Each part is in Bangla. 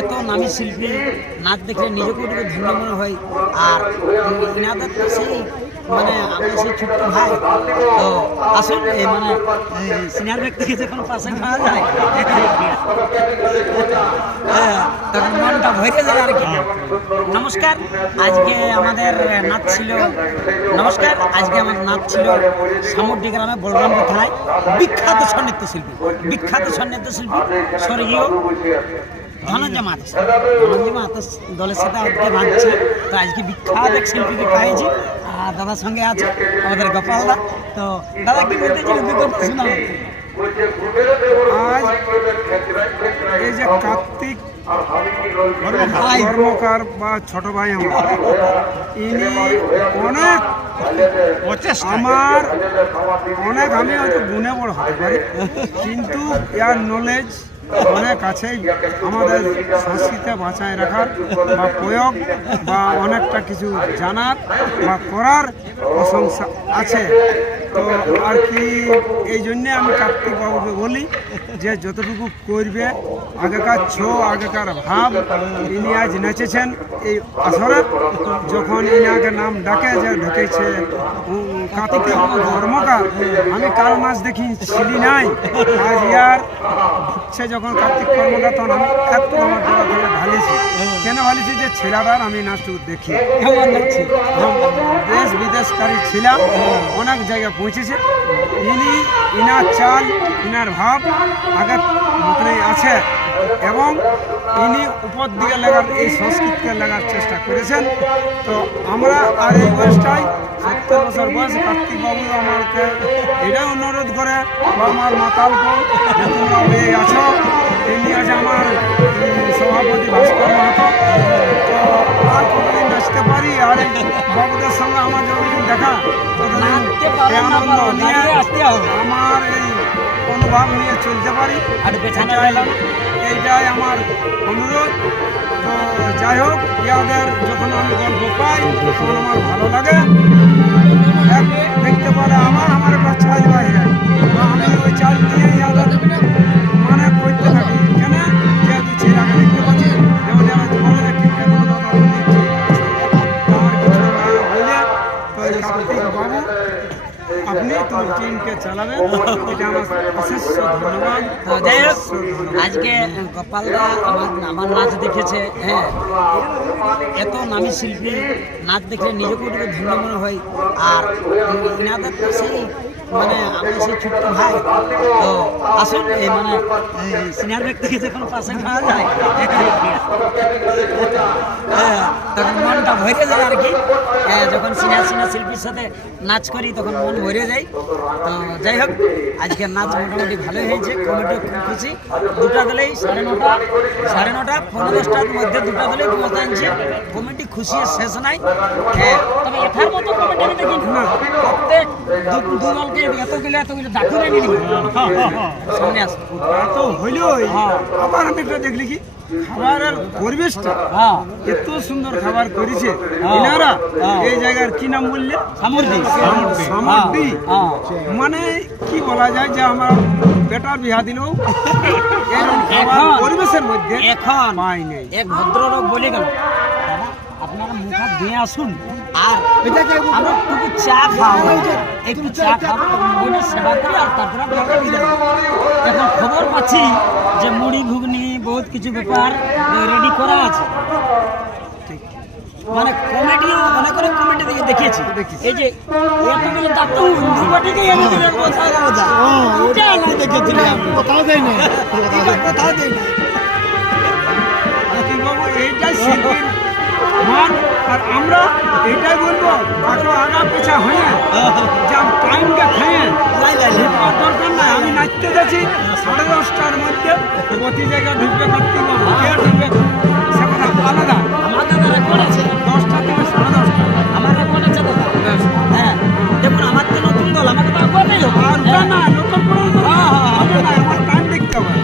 এত নামী শিল্পী নাচ দেখলে নিজেকে একটু ধন্য মনে হয়। আর এনাদের তো সেই মানে আমাদের সেই ছোট্ট ভাই তো আসুন মানে সিনিয়র ব্যক্তিকে যখন পাশে খাওয়া যায় তখন মনটা ভরে যায় আর কি। নমস্কার, আজকে আমাদের নাচ ছিল আজকে আমার নাচ ছিল সামুদ্রি গ্রামে বলরামপুর থানায় বিখ্যাত সন্নৃত্যশিল্পী স্বর্গীয় ধনঞ্জয় মাহাতো দলের সাথে আজকে নাচছে। তো আজকে বিখ্যাত এক শিল্পীকে পেয়েছি আর দাদার সঙ্গে আছে আমাদের গোপালদা। তো দাদা কি বলতে চাই শোনা আজ এই যে কার্তিক কর্মকার বা ছোট ভাই আমার ইনি অনেক আমার অনেক আমি হয়তো গুণে বড় হতে পারি, কিন্তু ইয়ার নলেজ অনেক আছে আমাদের সংস্কৃতি বাঁচায় রাখার বা প্রয়োগ বা অনেকটা কিছু জানার বা করার প্রশংসা আছে। তো আর কি এই জন্যে আমি কার্তিক বাবুকে বলি যে যতটুকু করবে আগেকার আগেকার ভাব ইনি আজ নেচেছেন এই আসরে। যখন ইনাকে নাম ডাকে যে ঢুকেছে কার্তিক কর্মকার, আমি কাল মাস দেখি ছিলি নাই, আজ ইয়ার ঢুকছে যখন কার্তিক কর্মকার তখন আমি একটু আমার জোড়া ধরে ভালিয়েছি। কেন ভালিয়েছি যে ছেলেটার আমি নাচটুকু দেখি দেশ বিদেশকারী ছিলাম, অনেক জায়গায় পৌঁছেছে। ইনার চাল ইনার ভাব আগের মতনই আছে এবং ইনি উপর দিকে লাগার এই সংস্কৃতিকে লাগার চেষ্টা করেছেন। তো আমরা আর এই বয়সটাই 70 বছর বয়স কার্তিক বাবু আমাকে এটাই অনুরোধ করে বা আমার মাতালকে যে তোমরা এই আছো, এমনি আছে আমার সভাপতি ভাস্কর মাহাতো। তো আর কতদিন নাচতে পারি আর এই বাবুদের সঙ্গে আমার যতদিন দেখা ততদিন আনন্দ নিয়ে আমার এই অনুভব নিয়ে চলতে পারি, এইটাই আমার অনুরোধ। তো যাই হোক, ইয়াদের যখন আমি গল্প পাই তখন আমার ভালো লাগে। দেখতে পারে আমার একটা চাল বাইরে আমি ওই চাল নিয়ে ইয়াদের মানে করতে থাকি। কেন যেহেতু ছেলেকে দেখতে পাচ্ছি যেমন আমার বলে আমার কিছু হইলে তো এই কার্তিক বাবু আপনি তুমি টিমকে চালাবেন, এটা আমার অশেষ ধন্যবাদ। যাই হোক, আজকে গোপালদা আমার নাচ দেখেছে। হ্যাঁ, এত নামী শিল্পী নাচ দেখলে নিজেকে একটু ধন্য মনে হয়। আর এনাদের তো সেই মানে আমাদের সেই ছোট্ট ভাই তো আসুন মানে সিনিয়র ব্যক্তিকে যখন পাশে খাওয়া যায় তখন মনটা ভরে যায় আর কি। যখন সিনিয়র শিল্পীর সাথে নাচ করি তখন মন ভরে যায়। তো যাই হোক, আজকের নাচ মোটামুটি ভালোই হয়েছে, কমিটিও খুব খুশি। দুটা দলেই 9:30 পৌনে 10টার মধ্যে দুটা দলেই পৌঁছে আনছে। কমিটি খুশি শেষ নাই। তবে এটার মতো কমিটি আমি দেখি না, প্রত্যেক দু দলকে এতগুলো ডাকুরে নিলি সামনে আস এত হইলেও আবার আমি একটা দেখলি কি খাবারের পরিবেশটা এত সুন্দর খাবার করেছে এনারা। এই জায়গার কি নাম বললে? সামুদ্রি। মানে কি বলা যায় যে আমার বেটার বিহা দিলেও পরিবেশের মধ্যে এখন পাই নেই। এক ভদ্রলোক বলে গেল, আপনারা মুখ হাত ধুয়ে আসুন আর আমরা একটু চা খাবো, একটু চা খাবো, ওইটা সেবা করি আর তারপরে আপনাকে বিদায় দেবো। এখন খবর পাচ্ছি যে মুড়ি ঘুগনি বহুত কিছু ব্যাপার রেডি করা আছে। মানে কমেডিও অনেক কমেডি থেকে দেখিয়েছি। এই যে এতগুলো ডাক্তার হিন্দিবাটিকেই আমি কথা বলছি, ওটা আমি দেখেছিলাম, কোথাও দেয় না, কোথাও দেয় না। বাবু এইটাই শিল্পীর মান। আর আমরা এটাই বলবো কাকে আগা পেছা হয়ে যে টাইমটা খেয়ে দরকার নাই। আমি নাচতে গেছি 10:30টার মধ্যে, প্রতি জায়গায় ঢুকবে কার্তিক বাবু, কে ঢুকবে সেটা আলাদা। আমাদের রেকর্ড আছে 10টা থেকে 10:30টা আমার রেকর্ড আছে দাদা। হ্যাঁ, দেখুন আমার তো নতুন দল, আমাকে তো আগুয়া নেই আর না নতুন করে আমার টাইম দেখতে হবে।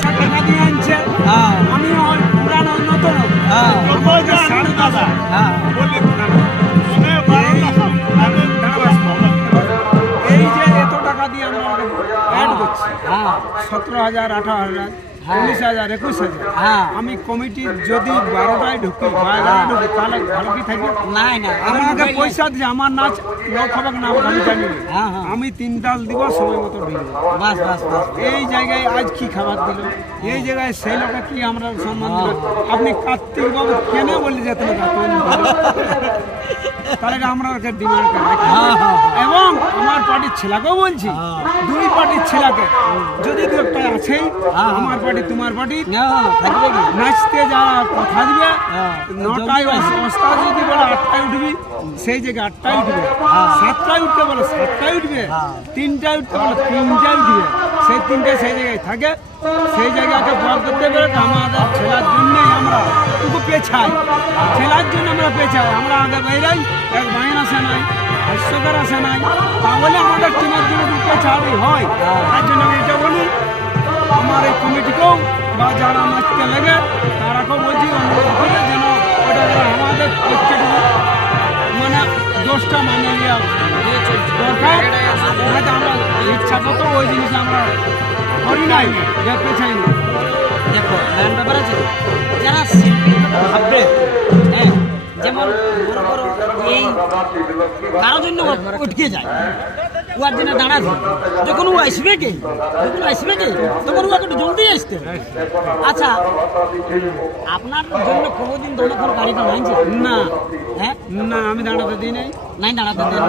সেটা দিয়ে আনছে আমি পুরানো নতুন এই যে এত টাকা দিয়ে আমরা অ্যাড করছি 17,000 18,000 হ্যাঁ। 19,000 21,000 হ্যাঁ। আমি কমিটির যদি 12টায় ঢুকি বা 11টায় ঢুকি তাহলে ভালো কি থাকবে? নাই না আমাকে পয়সা দিয়ে আমার নাচ লোক হবে না আমি জানি না। হ্যাঁ, হ্যাঁ। আমি 3 তাল দিব সময় মতো ঢুকবো। বাস বাস বাস এই জায়গায় আজ কি খাবার দিল, এই জায়গায় সেই লোকে কি আমরা সম্মান দিল? আপনি কার্তিক বাবু কেন বলি যে তুমি বেতন দিল? তাহলে আমরা ওকে ডিমান্ড করি। হ্যাঁ, হ্যাঁ, এবং আমার পার্টির ছেলেকেও বলছি, দুই পার্টির ছেলেকে যদি দু একটা আছেই, হ্যাঁ। আমার পার্টি তোমার পার্টি, হ্যাঁ, থাকবে কি নাচতে যারা কথা দিবে, হ্যাঁ। 9টায় অবস্থা যদি বলে 8টায় উঠবি, সেই জায়গায় 8টায় উঠবে, 7টায় উঠতে বলে 7টায় উঠবে, 3টায় উঠতে বলে 3টায় উঠবে, সেই 3টায় সেই জায়গায় থাকে, সেই জায়গাকে বল করতে পারে। আমাদের ছেলার জন্যই আমরা একটু পেছাই, ছেলার জন্য আমরা পেছাই। আমরা আগে বাইরাই, এক বাইন আসে নাই, হাস্যকর আসে নাই, তাহলে আমাদের টিমের জন্য একটু পেছাড়ি হয়। তার জন্য আমি এটা বলি, আমার এই কমিটিকেও বা যারা নাচতে লেগে তারাকেও বলছি, অনুরোধ করে যেন ওটা আমাদের ঐক্যটুকু মানে দোষটা মানে নেওয়া দরকার। হয়তো আমরা ইচ্ছা করতো ওই জিনিস আমরা করি নাই, যে পেছাই না। দেখো মেন ব্যাপার আছে তো, যারা শিল্পী ভাববে, হ্যাঁ যেমন মনে করো এই কারোর জন্য উঠকে যায়, ওর জন্য দাঁড়াবে, যখন ও আসবে কে, তখন ও একটু জলদি আসতে হবে। আচ্ছা আপনার জন্য কোনোদিন দোকান গাড়িটা নাইছে না হ্যাঁ না, আমি দাঁড়াতে দিই নাই। নাই দাঁড়াতে দেন।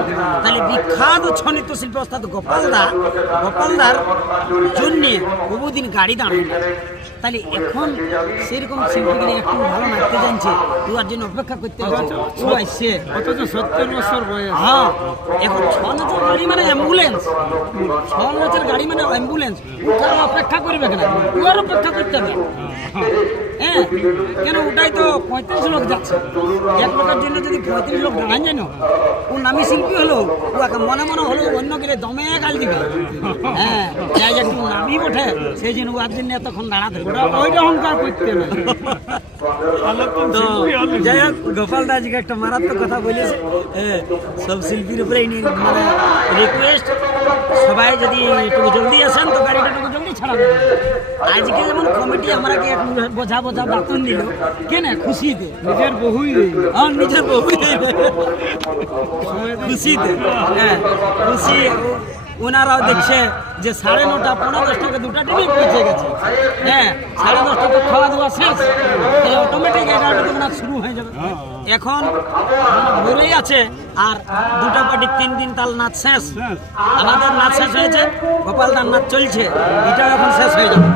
তাহলে বিখ্যাত ছৌ নৃত্য শিল্পী অর্থাৎ গোপালদার জন্যে বহুদিন গাড়ি দাঁড়ানো। তাহলে এখন সেরকম শিল্পীগুলি একটু ভালো নাচতে জানছে, তোর জন্য অপেক্ষা করতে হচ্ছে, ও আসছে। অথচ 70 বছর বয়স। হ্যাঁ এখন 6 নজর গাড়ি মানে অ্যাম্বুলেন্স, 6 নজর গাড়ি মানে অ্যাম্বুলেন্স, ওটার অপেক্ষা করবে কেন? ওর অপেক্ষা করতে হবে। হ্যাঁ কেন, ওটাই তো 35 লোক যাচ্ছে, এক লোকের জন্য যদি 35 লোক দাঁড়ান যায় না, ও নামি শিল্পী হলো, ও মনে মনে হলো অন্য গেলে দমে গাল দিবে। হ্যাঁ যাই একটু নামি ওঠে, সেই জন্য ওর জন্য এতক্ষণ দাঁড়াতে হবে। ওইটা অহংকার করতে না। তো যাই হোক, গোপাল দা আজকে একটা মারাত্মক কথা বলেছে, সব শিল্পীর উপরে মানে রিকোয়েস্ট, সবাই যদি একটু জলদি আসেন তো গাড়িটা একটু জলদি ছাড়াবে। আজকে যেমন কমিটি আমরা বোঝা বাতন দিল কেন, খুশিতে নিজের বহুই নেই। নিজের বহু খুশিতে, হ্যাঁ খুশি। ওনারাও দেখছে যে 9:30 পৌনে 10টাকে 2টা টিভি পৌঁছে গেছে। হ্যাঁ 10:30 খাওয়া দাওয়া শেষ, তাহলে অটোমেটিক 11টা থেকে নাচ শুরু হয়ে যাবে। এখন ভোরেই আছে, আর 2টা পার্টি 3 দিন তাল নাচ শেষ। আমাদের নাচ শেষ হয়েছে, গোপালদার নাচ চলছে, এটাও এখন শেষ হয়ে যাবে।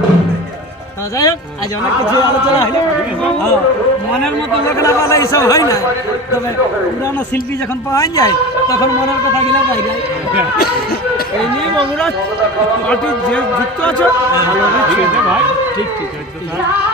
তো যাই হোক, আজ অনেক কিছু আলোচনা হলো। মনের মতো লোক না পালা এইসব হয় না, তবে পুরানো শিল্পী যখন পাওয়া যায় তখন মনের কথা গেলে পাই যায়। এই নিয়ে বাবুরা পার্টির যে যুক্ত আছে ভালো ভাই, ঠিক ঠিক আছে।